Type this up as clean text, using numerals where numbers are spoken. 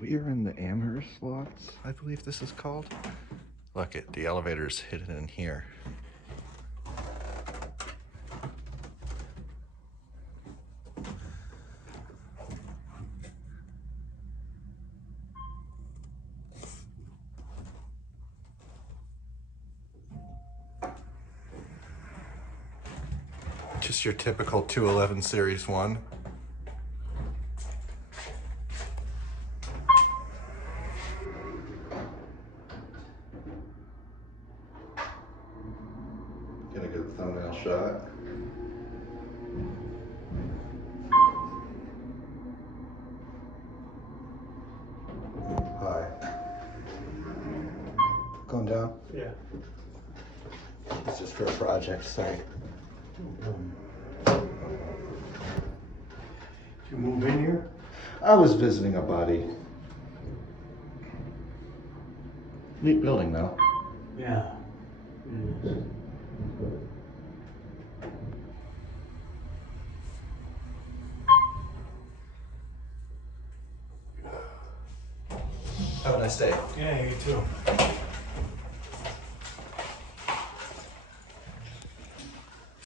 We are in the Amherst Lofts, I believe this is called. Look, the elevator's hidden in here. Just your typical 211 Series 1. Get a good thumbnail shot. Hi. Going down? Yeah. It's just for a project site. Did you move in here? I was visiting a buddy. Neat building though. Yeah. Have a nice day. Yeah, you too.